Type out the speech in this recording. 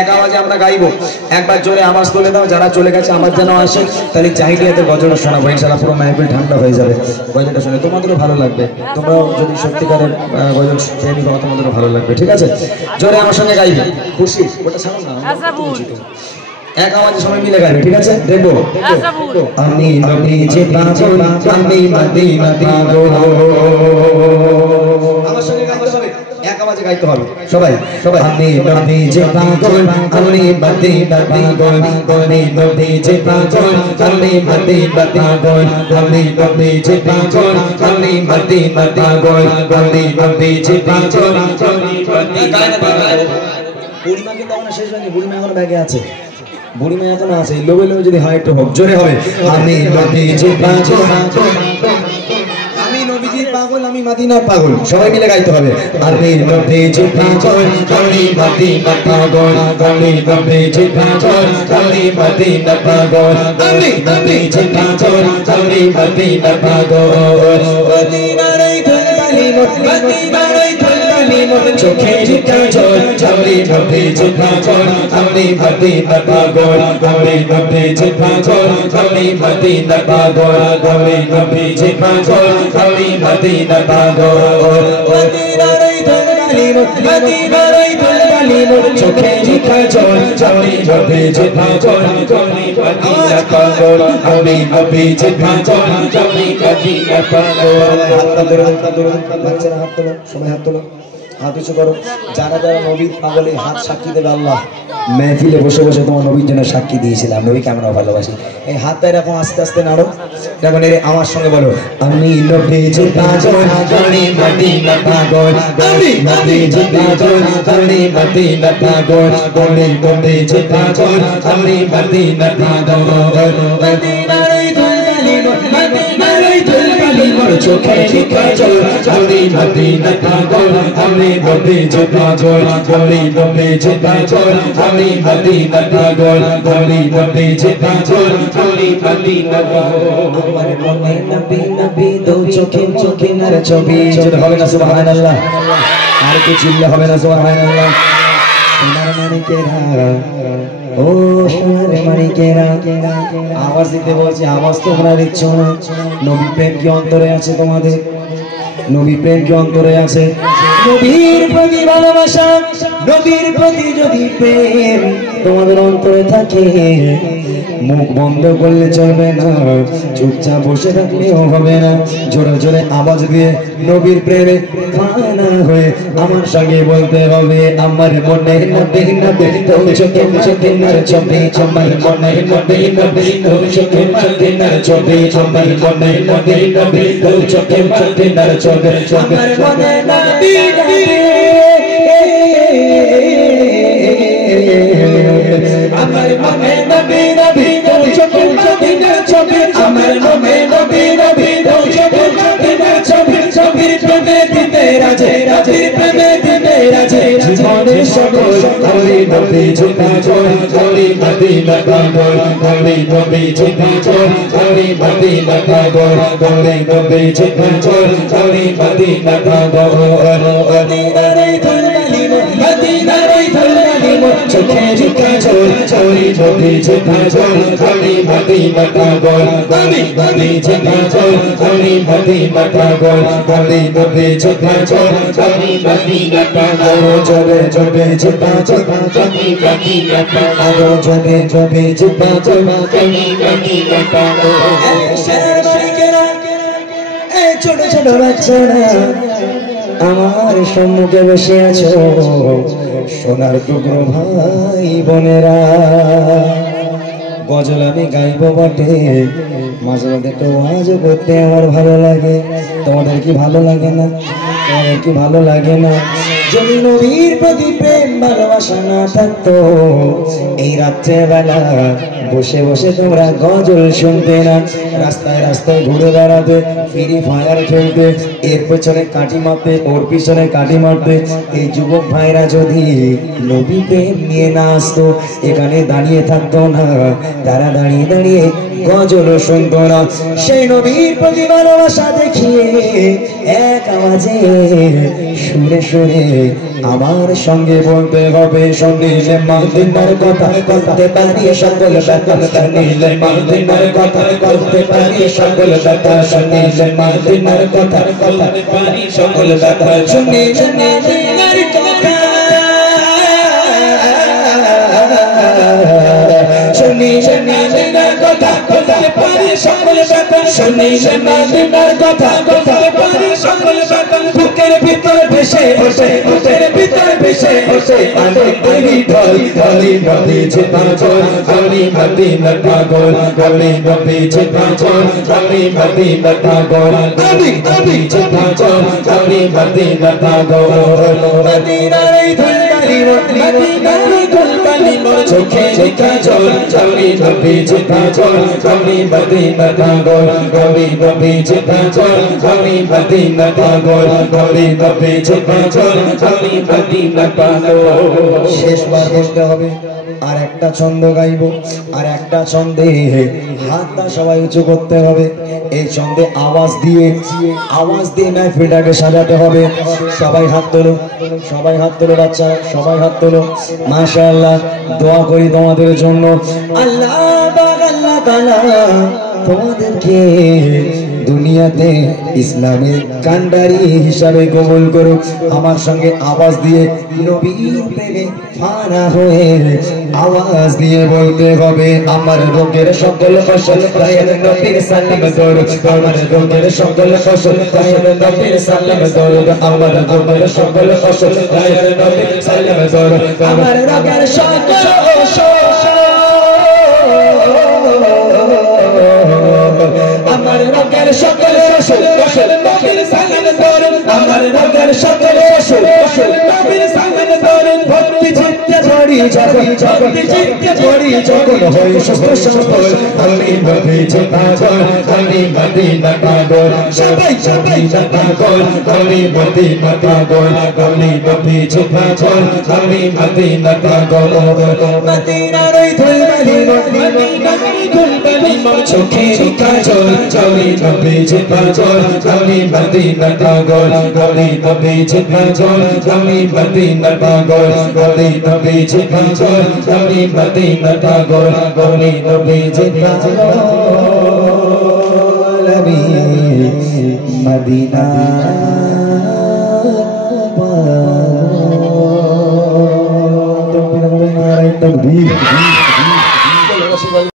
এক আওয়াজে আমরা গাইবো, একবার জোরে আওয়াজ তুলে দাও, যারা চলে গেছে আমার যেন আসে, তাহলে জাহিলিয়াতের গজল শোনাবো ইনশাআল্লাহ, পুরো মাহফিল ঠান্ডা হয়ে যাবে। গজলটা শুনে তোমাদেরও ভালো লাগবে, তোমরাও যদি সত্যিকারের গজল প্রেমী হও তোমাদেরও ভালো লাগবে, ঠিক আছে? জোরে আমার সঙ্গে গাইবে, খুশি ওটা ছাড়ো না, এক আওয়াজে সবাই মিলে গাইবে, ঠিক আছে? দেখবো আমি নবী যে পাগল, আমি মদিনা পাগল, আমার সঙ্গে গাইতে হবে, এক আওয়াজে গাইতে হবে সবাই সবাই। আমি নবী যে পাগল, আমি মদিনা পাগল, আমি নবী যে পাগল, আমি মদিনা পাগল, আমি নবী যে পাগল, আমি মদিনা পাগল, আমি নবী যে পাগল, আমি মদিনা পাগল। বুড়িমাকে দাও না, শেষ হয়নি, বুড়িমা এখন ব্যাগে আছে, বুড়িমা এখন আছে, লোভে লোভে যদি হয় একটু হোক, জোরে হবে। আমি নবী যে পাগল, আমি নবীজির পাগল, আমি মদিনার পাগল, সবাই মিলে গাইতে হবে। আমি নবীজির পাগল, আমি মদিনার পাগল, আমি নবীজির পাগল, আমি মদিনার পাগল, আমি নবীজির পাগল, আমি মদিনার পাগল। মদিনার এই ধুলি, মদিনার এই ধুলি, চোখের কাজল, আমি নবীজির পাগল, আমি মদিনার পাগল, আমি নবীজির পাগল, আমি মদিনার পাগল, আমি নবীজির পাগল, আমি মদিনার পাগল। মদিনার এই ধুলি, মদিনার এই ধুলি, চোখের কাজল, আমি নবীজির পাগল, আমি মদিনার পাগল, আমি নবীজির পাগল, আমি মদিনার পাগল। হাতটা ধরে, হাতটা ধরে, বাচ্চারা হাত তোলো, সবাই হাত তোলো, হাত উঁচু করো। যারা যারা নবীর পাগলে হাত সাক্ষী দেবে আল্লাহ, মেহফিলে বসে বসে তোমার নবীর জন্য সাক্ষী দিয়েছিলাম, নবীকে আমরা ভালোবাসি। এই হাতটা এরকম আস্তে আস্তে নাড়ো, এখন আমার সঙ্গে বলো, আমি নবীজির পাগল, আমি মদিনার পাগল, আমি নবীজির পাগল, আমি মদিনার পাগল, আমি নবীজির পাগল, আমি মদিনার পাগল। মদিনার এই ধুলি, মদিনার এই ধুলি, চোখের কাজল, আমি মদিনার পাগল, আমি নবীজির পাগল, আমি নবীজির পাগল, আমি মদিনার পাগল, আমি নবীজির পাগল, আমি মদিনার পাগল। আমার মনে নবী নবী দু চোখে চোখে নার ছবি, জোরে হবে না সুবহানাল্লাহ, আর কি চিল্লা হবে না সুবহানাল্লাহ। সোনার মানিকেরা, ও সোনার মানিকেরা, আওয়াজ দিতে বলছি, আওয়াজ তোমরা দিচ্ছ না। নবী প্রেম কি অন্তরে আছে তোমাদের? নবী প্রেম কি অন্তরে আছে? নবীর প্রতি ভালোবাসা, নবীর প্রতি যদি প্রেম তোমাদের অন্তরে থাকে, মুখ বন্ধ করলে চলবে না, চুপচাপ বসে থাকলেও হবে না। জোরে জোরে আওয়াজ দিয়ে নবীর প্রেমে ফানা হয়ে আমার সঙ্গে বলতে হবে, আমার মনে নবী নবী চোখে চোখে নার ছবি, আমার মনে নবী নবী চোখে চোখে নার ছবি, আমার মনে নবী নবী চোখে চোখে নার ছবি, আমার মনে নবী নবী, আমার মনে নবী নবী চোখে চোখে নার ছবি, আমার মনে নবী নবী চোখে চোখে নার ছবি, ছবির প্রেমে দিতে রাজে, রাজের প্রেমে দিতে রাজে, জীবনের সকল আমি নবীজির পাগল, আমি মদিনার পাগল, আমি নবীজির পাগল, আমি মদিনার পাগল, আমি নবীজির পাগল, আমি মদিনার পাগল। মদিনার এই ধুলি, মদিনার এই ধুলি, চোখের কাজল, আমি নবীজির পাগল, আমি মদিনার পাগল, আমি নবীজির পাগল, আমি মদিনার পাগল, আমি নবীজির পাগল, আমি মদিনার পাগল। জবে জবে যে পাগল, আমি মদিনার পাগল, জবে জবে যে পাগল, আমি মদিনার পাগল। এই ছোট ছোট বাচ্চারা আমার সম্মুখে বসে আছো, সোনার টুকরো ভাই বোনেরা, গজল আমি গাইব বটে, মাঝে মধ্যে একটু ওয়াজও করতে আমার ভালো লাগে। তোমাদের কি ভালো লাগে না? তোমাদের কি ভালো লাগে না? যদি নবীর প্রতি প্রেম ভালোবাসা না থাকতো, এই রাত্রেবেলা বসে বসে তোমরা গজল শুনতে না, রাস্তায় রাস্তায় ঘুরে বেড়াতে, ফ্রি ফায়ার খেলতে, এর পেছনে কাঠি মারতে, ওর পিছনে কাঠি মারতে। এই যুবক ভাইরা যদি নবী প্রেম নিয়ে না আসতো, এখানে দাঁড়িয়ে থাকতো না, তারা দাঁড়িয়ে দাঁড়িয়ে গজল শুনতো না সেই নবীর প্রতি ভালোবাসা দেখিয়ে এক আওয়াজে সুরে সুরে আমার সঙ্গে বলতে হবে শুনিলে মদিনার কথা বলতে পারি সকল ব্যথা শুনিলে মদিনার কথা বলতে পারি সকল ব্যথা শুনিলে মদিনার কথা বলতে পারি সকল ব্যথা শুনিলে মদিনার কথা শুনিলে মদিনার কথা বলতে পারি সকল ব্যথা শুনিলে মদিনার কথা বলতে পারি সকল ব্যথা বুকের ভিতরে ভেসে বসে বুকের ভিতরে ভেসে বসে আমি আমি ঢল ঢলি নদীছে পাগল আমি মদিনার পাগল আমি নদীছে পাগল আমি মদিনার পাগল আমি যে পাগল আমি মদিনার পাগল মদিনার এই ধুলবালি মদিনার এই ধুলবালি মোর চোখে কাজল আমি নদীছে পাগল আমি মদিনার পাগল আমি নদীছে পাগল আমি মদিনার পাগল আমি নদীছে পাগল আমি মদিনার পাগল শেষবার বলতে হবে আর একটা ছন্দ গাইবো আর একটা ছন্দে হাতটা সবাই উঁচু করতে হবে এই ছন্দে আওয়াজ দিয়ে মাহফিলটাকে সাজাতে হবে সবাই হাত তোলো বাচ্চা সবাই হাত তোলো মাশাআল্লাহ দোয়া করি তোমাদের জন্য আল্লাহ তাআলা তোমাদেরকে দুনিয়াতে ইসলামের কান্ডারি হিসাবে কবুল করুক আমার সঙ্গে আওয়াজ দিয়ে নবীর প্রেমে ফানা হয়ে আওয়াজ দিয়ে বলতে হবে আমার রোগের সকল ফসল দয়াল নবীর সালাম দরুদ আমার রোগের সকল ফসল দয়াল নবীর সালাম দরুদ আমার রোগের সকল ফসল দয়াল নবীর সালাম দরুদ আমার রোগের সকল আমার রোগের সকল ফসল নবীর সালাম দরুদ আমার রোগের সকল ফসল নবীর সালাম দরুদ ভক্তি চিত্তে ধরি যখন হই সুস্থ সবল আমি নবীজি পাগল আমি মদিনা পাগল সবাই পাগল আমি মদিনা পাগল আমি নবীজি পাগল আমি মদিনা পাগল মদিনার ওই ধুলবালি মোর চোখে কাজল আমি নবীজি পাগল আমি মদিনা পাগল আমি নবীজি পাগল আমি মদিনা পাগল আমি নবীজি পাগল আমি মদিনা পাগল আমি নবীজি পাগল আমি মদিনা পাগল